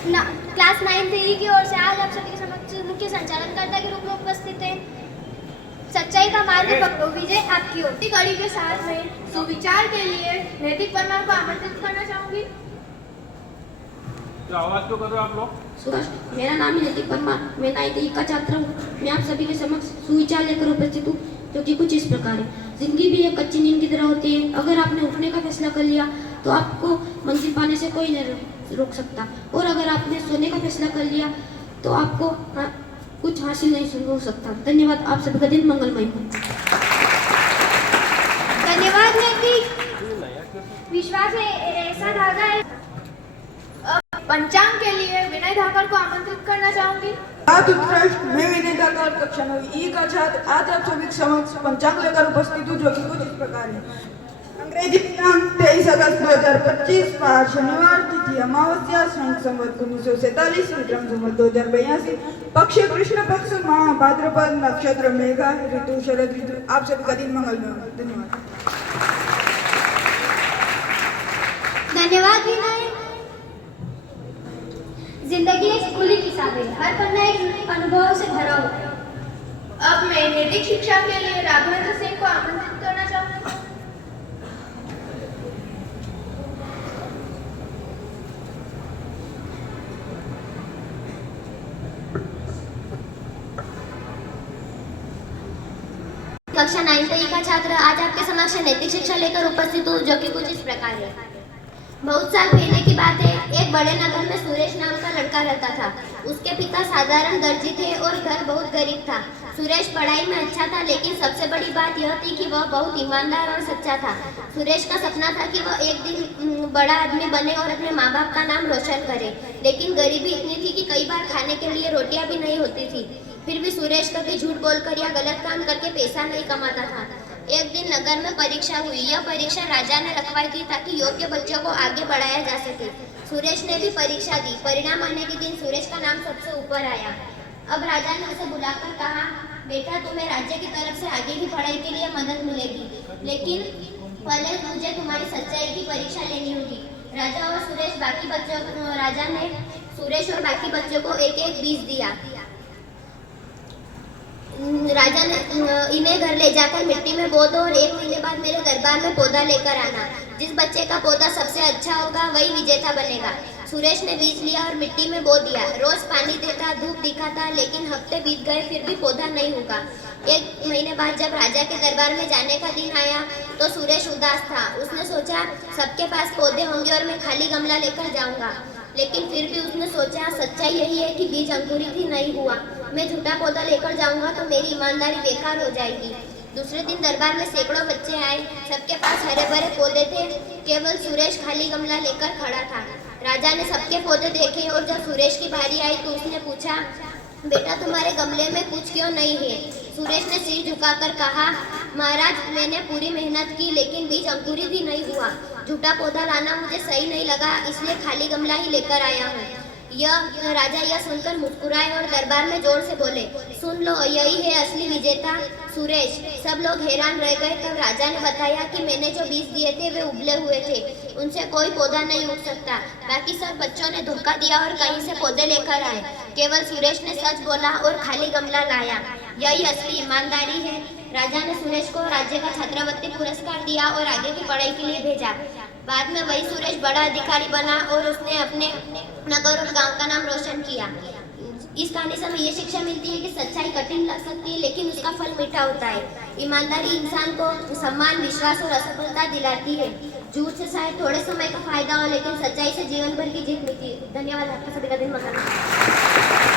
Class 9 की ओर से आज आप सभी के समक्ष मुख्य संचालनकर्ता के रूप में उपस्थित हैं। सच्चाई का मार्ग पकड़ो, विजय आपकी ओर। कड़ी के साथ में सुविचार के लिए नैतिक परिवार को आमंत्रित करना चाहूंगी। तो आवाज क्यों कर रहे हो आप लोग? मेरा नाम है नैतिक परमार, मैं 9वीं का छात्र हूँ। मैं आप सभी के समक्ष सुविचार लेकर उपस्थित हूँ, जो कि कुछ इस प्रकार है। जिंदगी भी एक कच्ची नींद की तरह होती है। अगर आपने उठने का फैसला कर लिया तो आपको मंजिल पाने से कोई नहीं रोक सकता, और अगर आपने सोने का फैसला कर लिया तो आपको कुछ हासिल नहीं हो सकता। धन्यवाद। आप सभी का दिन मंगलमय हो। धन्यवाद नैतिक। विश्वास है ऐसा धागा है। पंचांग के लिए विनय धाकर को आमंत्रित करना चाहूंगी। उत्कृष्ट, मैं विनय धाकर कक्षा 9 का छात्र आज आप सभी के समक्ष पंचांग लेकर उपस्थित हूँ, जो कि कुछ इस प्रकार है। अंग्रेजी दिनांक 23 अगस्त 2025, वार शनिवार, तिथि अमावस्या, संवत 1947, विक्रम संवत 2082, पक्ष कृष्ण पक्ष, माह भाद्रपद, नक्षत्र मेघा, ऋतु शरद ऋतु। आप सभी का दिन मंगलमय हो। धन्यवाद। धन्यवाद विनय। जिंदगी एक खुली किताब है, हर पन्ना एक अनुभव से भरा होता है। अब मैं नैतिक शिक्षा के लिए राघवेंद्र सिंह को आमंत्रित करना चाहूंगी। कक्षा 9 का छात्र आज आपके समक्ष नैतिक शिक्षा लेकर उपस्थित हूँ, जो कि कुछ इस प्रकार है। बहुत साल पहले की बात है। एक बड़े नगर में सुरेश नाम का लड़का रहता था। उसके पिता साधारण दर्जी थे और घर बहुत गरीब था। सुरेश पढ़ाई में अच्छा था, लेकिन सबसे बड़ी बात यह थी कि वह बहुत ईमानदार और सच्चा था। सुरेश का सपना था कि वह एक दिन बड़ा आदमी बने और अपने माँ बाप का नाम रोशन करे, लेकिन गरीबी इतनी थी कि कई बार खाने के लिए रोटियां भी नहीं होती थी। फिर भी सुरेश कभी झूठ बोलकर या गलत काम करके पैसा नहीं कमाता था। एक दिन नगर में परीक्षा हुई। यह परीक्षा राजा ने रखवाई थी ताकि योग्य बच्चों को आगे बढ़ाया जा सके। सुरेश ने भी परीक्षा दी। परिणाम आने के दिन सुरेश का नाम सबसे ऊपर आया। अब राजा ने उसे बुलाकर कहा, बेटा तुम्हें राज्य की तरफ से आगे की पढ़ाई के लिए मदद मिलेगी, लेकिन पहले मुझे तुम्हारी सच्चाई की परीक्षा लेनी होगी। राजा और राजा ने सुरेश और बाकी बच्चों को एक एक बीज दिया। राजा ने इन्हें घर ले जाकर मिट्टी में बो दो और 1 महीने बाद मेरे दरबार में पौधा लेकर आना। जिस बच्चे का पौधा सबसे अच्छा होगा वही विजेता बनेगा। सुरेश ने बीज लिया और मिट्टी में बो दिया। रोज पानी देता, धूप दिखाता, लेकिन हफ्ते बीत गए फिर भी पौधा नहीं उगा। 1 महीने बाद जब राजा के दरबार में जाने का दिन आया तो सुरेश उदास था। उसने सोचा सबके पास पौधे होंगे और मैं खाली गमला लेकर जाऊंगा, लेकिन फिर भी उसने सोचा सच्चाई यही है कि बीज अंकुरित ही नहीं हुआ। मैं झूठा पौधा लेकर जाऊंगा तो मेरी ईमानदारी बेकार हो जाएगी। दूसरे दिन दरबार में सैकड़ों बच्चे आए। सबके पास हरे भरे पौधे थे, केवल सुरेश खाली गमला लेकर खड़ा था। राजा ने सबके पौधे देखे और जब सुरेश की बारी आई तो उसने पूछा, बेटा तुम्हारे गमले में कुछ क्यों नहीं है? सुरेश ने सिर झुकाकर कहा, महाराज मैंने पूरी मेहनत की लेकिन बीज अंकुरित ही नहीं हुआ। झूठा पौधा लाना मुझे सही नहीं लगा, इसलिए खाली गमला ही लेकर आया हूँ। राजा यह सुनकर मुस्कुराए और दरबार में जोर से बोले, सुन लो यही है असली विजेता सुरेश। सब लोग हैरान रह गए। तब राजा ने बताया कि मैंने जो बीज दिए थे वे उबले हुए थे, उनसे कोई पौधा नहीं उग सकता। बाकी सब बच्चों ने धोखा दिया और कहीं से पौधे लेकर आए। केवल सुरेश ने सच बोला और खाली गमला लाया। यही असली ईमानदारी है। राजा ने सुरेश को राज्य का छात्रवृत्ति पुरस्कार दिया और आगे की पढ़ाई के लिए भेजा। बाद में वही सुरेश बड़ा अधिकारी बना और उसने अपने नगर और गांव का नाम रोशन किया। इस कहानी से हमें ये शिक्षा मिलती है कि सच्चाई कठिन लग सकती है, लेकिन उसका फल मीठा होता है। ईमानदारी इंसान को सम्मान, विश्वास और असफलता दिलाती है। झूठ से शायद थोड़े समय का फायदा हो, लेकिन सच्चाई से जीवन भर की जीत मिलती है। धन्यवाद। आपका सभी का दिन मंगलमय।